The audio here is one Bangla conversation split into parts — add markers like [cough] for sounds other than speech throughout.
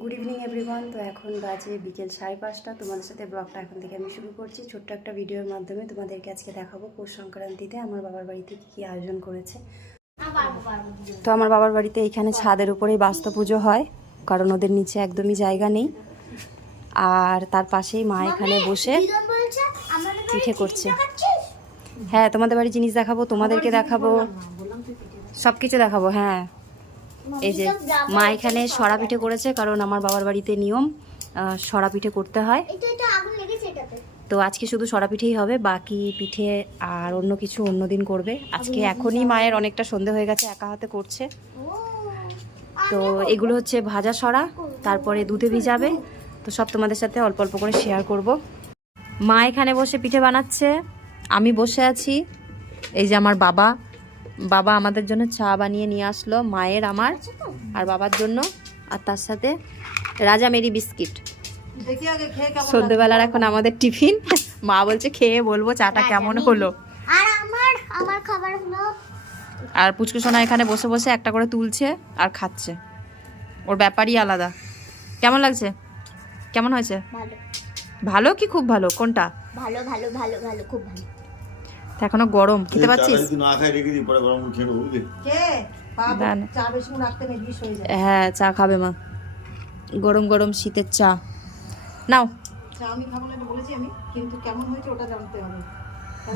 গুড ইভিনিং এভরিওয়ান তো এখন বাজে বিকেল সাড়ে পাঁচটা। তোমাদের সাথে ব্লগটা এখন থেকে আমি শুরু করছি। ছোট্ট একটা ভিডিওর মাধ্যমে তোমাদেরকে আজকে দেখাবো পৌষ সংক্রান্তিতে আমার বাবার বাড়িতে কী কী আয়োজন করেছে। তো আমার বাবার বাড়িতে এইখানে ছাদের উপরেই বাস্তু পুজো হয় কারণ ওদের নিচে একদমই জায়গা নেই। আর তার পাশেই মা এখানে বসে পিঠে করছে। হ্যাঁ তোমাদের বাড়ির জিনিস দেখাবো তোমাদেরকে দেখাবো। সব কিছু দেখাবো হ্যাঁ। এই যে মা এখানে সরা পিঠে করেছে কারণ আমার বাবার বাড়িতে নিয়ম সরা পিঠে করতে হয়। তো আজকে শুধু সরা পিঠেই হবে বাকি পিঠে আর অন্য কিছু অন্য দিন করবে। আজকে এখনই মায়ের অনেকটা সন্ধে হয়ে গেছে একা হাতে করছে। তো এগুলো হচ্ছে ভাজা সরা তারপরে দুধে ভিজাবে। তো সব তোমাদের সাথে অল্প অল্প করে শেয়ার করব। মা এখানে বসে পিঠে বানাচ্ছে আমি বসে আছি এই যে আমার বাবা। বাবা আমাদের জন্য চা বানিয়ে নিয়ে আসলো মায়ের আমার আর বাবার জন্য আর তার সাথে রাজা মেরি বিস্কিট। সন্ধ্যেবেলার এখন আমাদের টিফিন। মা বলছে খেয়ে বলব চাটা কেমন হলো? আর আমার আমার খাবার হলো। আর পুচকু সোনা এখানে বসে বসে একটা করে তুলছে আর খাচ্ছে। ওর ব্যাপারই আলাদা। কেমন লাগছে? কেমন হয়েছে? ভালো। ভালো কি খুব ভালো? কোনটা? ভালো ভালো ভালো ভালো খুব ভালো। এখনও গরম। খেতে পাচ্ছিস। হ্যাঁ চা খাবে মা। গরম গরম শীতের চা। নাও। আমি খাব না বলেছি আমি কিন্তু কেমন হয়েছে ওটা জানতে হবে।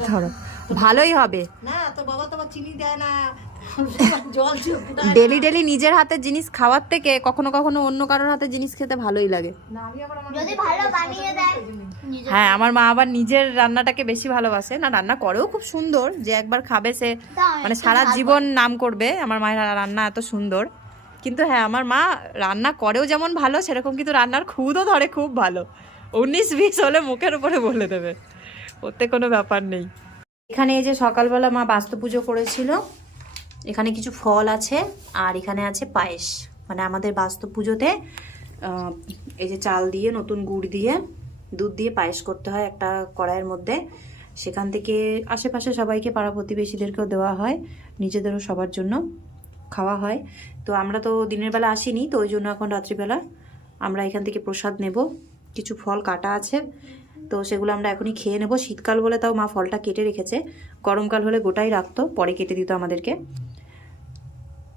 ধরো ভালোই হবে। না তো বাবা তো আবার চিনি দেয় না। [laughs] জল ছিল ডেলি ডেলি নিজের হাতের জিনিস খাওয়ার থেকে কখনো কখনো অন্য কারোর হাতে জিনিস খেতে ভালোই লাগে। না আমি আবার যদি ভালো বানিয়ে দেয়। হ্যাঁ আমার মা আবার নিজের রান্নাটাকে বেশি ভালোবাসে। না রান্না করেও খুব সুন্দর যে একবার খাবে সে মানে সারা জীবন নাম করবে আমার মায়ের রান্না এত সুন্দর। কিন্তু হ্যাঁ আমার মা রান্না করেও যেমন ভালো সেরকম কিন্তু রান্নার খুদও ধরে খুব ভালো। উনিশ বিশ হলে মুখের উপরে বলে দেবে। ওতে কোনো ব্যাপার নেই। এখানে এই যে সকালবেলা মা বাস্তু পুজো করেছিল এখানে কিছু ফল আছে আর এখানে আছে পায়েস। মানে আমাদের বাস্তু পুজোতে আহ, এই যে চাল দিয়ে নতুন গুড় দিয়ে দুধ দিয়ে পায়েস করতে হয় একটা কড়াইয়ের মধ্যে। সেখান থেকে আশেপাশে সবাইকে পাড়া প্রতিবেশীদেরকেও দেওয়া হয়, নিজেদেরও সবার জন্য খাওয়া হয়। তো আমরা তো দিনের বেলা আসিনি, তো ওই জন্য এখন রাত্রিবেলা আমরা এখান থেকে প্রসাদ নেব। কিছু ফল কাটা আছে, তো সেগুলো আমরা এখনই খেয়ে নেব। শীতকাল বলে তাও মা ফলটা কেটে রেখেছে, গরমকাল হলে গোটাই রাখতো, পরে কেটে দিত আমাদেরকে।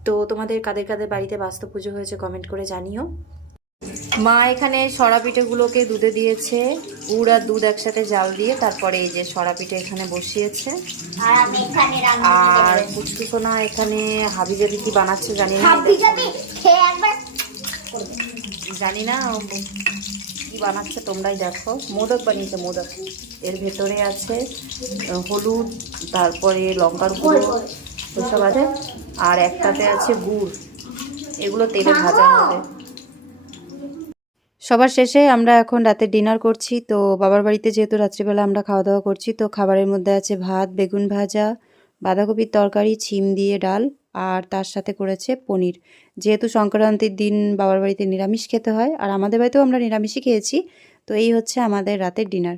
তো তোমাদের কাদের কাদের বাড়িতে বাস্তব পুজো হয়েছে কমেন্ট করে জানিও। মা এখানে সরা পিঠেগুলোকে দুধে দিয়েছে গুড় আর দুধ একসাথে জাল দিয়ে তারপরে এই যে সরা পিঠে এখানে বসিয়েছে। আর আমি এখানে রান্না আর পুচকু সোনা এখানে হাবি জাবি কি বানাচ্ছে জানি না। জানি না কি বানাচ্ছে তোমরাই দেখো। মোদক বানিয়েছে মোদক। এর ভেতরে আছে হলুদ তারপরে লঙ্কার গুঁড়ো আছে। আর একটাতে আছে গুড়। এগুলো তেলে ভাজা হবে। সবার শেষে আমরা এখন রাতে ডিনার করছি। তো বাবার বাড়িতে যেহেতু রাত্রিবেলা আমরা খাওয়া দাওয়া করছি, তো খাবারের মধ্যে আছে ভাত, বেগুন ভাজা, বাঁধাকপির তরকারি, ছিম দিয়ে ডাল, আর তার সাথে করেছে পনির। যেহেতু সংক্রান্তির দিন বাবার বাড়িতে নিরামিষ খেতে হয়, আর আমাদের বাড়িতেও আমরা নিরামিষই খেয়েছি, তো এই হচ্ছে আমাদের রাতের ডিনার।